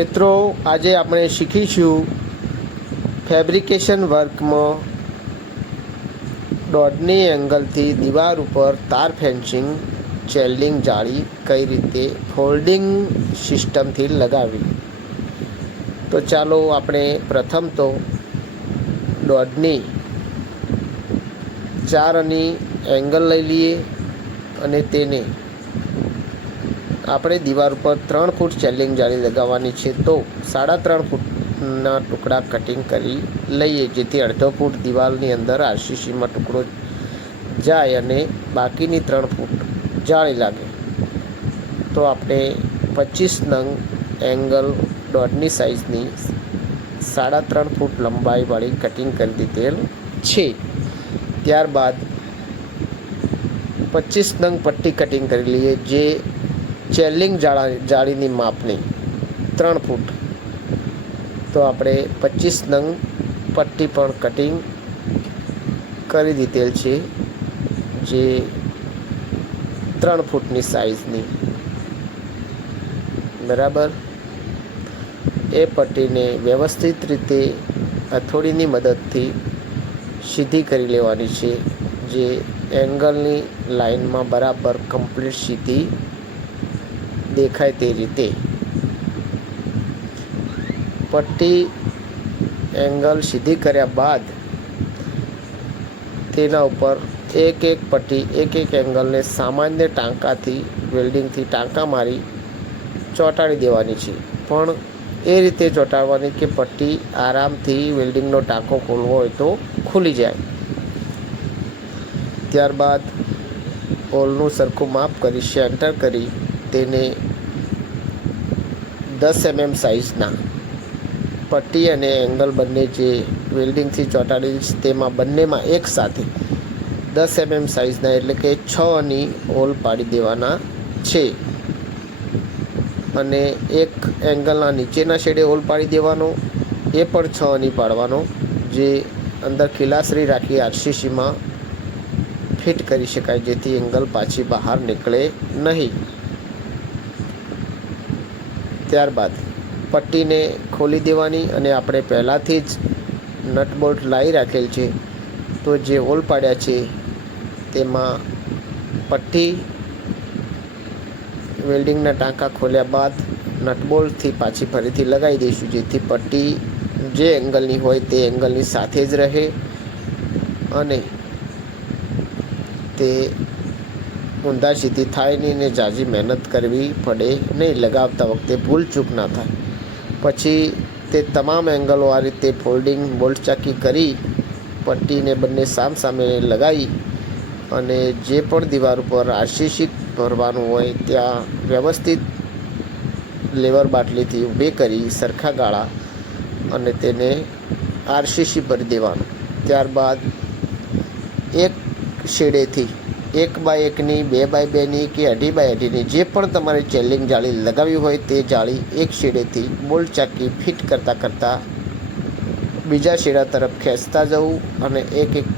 મિત્રો, આજે આપણે શીખીશું ફેબ્રિકેશન વર્કમાં દોઢની એંગલથી દીવાર ઉપર તાર ફેન્સિંગ ચેલ્ડિંગ જાળી કઈ રીતે ફોલ્ડિંગ સિસ્ટમથી લગાવી તો ચાલો આપણે પ્રથમ તો દોઢની ચાર અની એંગલ લઈ લઈએ અને તેને આપણે દીવાર ઉપર ત્રણ ફૂટ ચેલિંગ જાળી લગાવવાની છે તો સાડા ત્રણ ફૂટના ટુકડા કટિંગ કરી લઈએ, જેથી અડધો ફૂટ દિવાલની અંદર આરસીસીમાં ટુકડો જાય અને બાકીની ત્રણ ફૂટ જાળી લાગે. તો આપણે પચીસ નંગ એંગલ દોઢની સાઇઝની સાડા ત્રણ ફૂટ લંબાઈવાળી કટિંગ કરી દીધેલ છે. ત્યારબાદ પચીસ નંગ પટ્ટી કટિંગ કરી લઈએ, જે ચેલિંગ જાળા જાળીની માપની ત્રણ ફૂટ. તો આપણે પચીસ નંગ પટ્ટી પણ કટિંગ કરી દીધેલ છે, જે ત્રણ ફૂટની સાઇઝની બરાબર? એ પટ્ટીને વ્યવસ્થિત રીતે હથોડીની મદદથી સીધી કરી લેવાની છે, જે એંગલની લાઇનમાં બરાબર કમ્પ્લીટ સીધી દેખાય તે રીતે. પટ્ટી એંગલ સીધી કર્યા બાદ તેના ઉપર એક એક પટ્ટી, એક એક એંગલને સામાન્ય ટાંકાથી, વેલ્ડિંગથી ટાંકા મારી ચોંટાડી દેવાની છે. પણ એ રીતે ચોંટાડવાની કે પટ્ટી આરામથી વેલ્ડિંગનો ટાંકો ખોલવો હોય તો ખુલી જાય. ત્યારબાદ હોલનું સરખું માપ કરી, સેન્ટર કરી તેને દસ એમએમ સાઇઝના પટ્ટી અને એંગલ બંને જે વેલ્ડિંગથી ચોંટાડેલી છે, તેમાં બંનેમાં એક સાથે દસ એમએમ સાઇઝના એટલે કે છ અની હોલ પાડી દેવાના છે. અને એક એંગલના નીચેના શેડે હોલ પાડી દેવાનો, એ પણ છ અની પાડવાનો, જે અંદર ખીલાસરી રાખી આરસીસીમાં ફિટ કરી શકાય, જેથી એંગલ પાછી બહાર નીકળે નહીં. ત્યારબાદ પટ્ટીને ખોલી દેવાની અને આપણે પહેલાંથી જ નટ બોલ્ટ લાવી રાખેલ છે. તો જે હોલ પાડ્યા છે, તેમાં પટ્ટી, વેલ્ડિંગના ટાંકા ખોલ્યા બાદ નટબોલ્ટથી પાછી ફરીથી લગાવી દઈશું, જેથી પટ્ટી જે એંગલની હોય તે એંગલની સાથે જ રહે અને તે ઊંધા સીધી થાય નહીં ને જાજી મહેનત કરવી પડે નહીં, લગાવતા વખતે ભૂલ ચૂક ના થાય. પછી તે તમામ એંગલો આ રીતે ફોલ્ડિંગ બોલ્ટ ચાકી કરી, પટ્ટીને બંને સામ સામે લગાવી અને જે પણ દીવાર ઉપર આરસીસી ભરવાનું હોય ત્યાં વ્યવસ્થિત લેવર બાટલીથી ઊભી કરી સરખા ગાળા અને તેને આરસીસી ભરી દેવાનું. ત્યારબાદ એક શેડેથી એક બાય એકની, બે બાય બેની કે અઢી બાય અઢીની જે પણ તમારે ચેલિંગ જાળી લગાવી હોય તે જાળી એક શેડેથી બોલ્ટ ચાકી ફિટ કરતાં કરતાં બીજા શેડા તરફ ખેંચતા જવું અને એક એક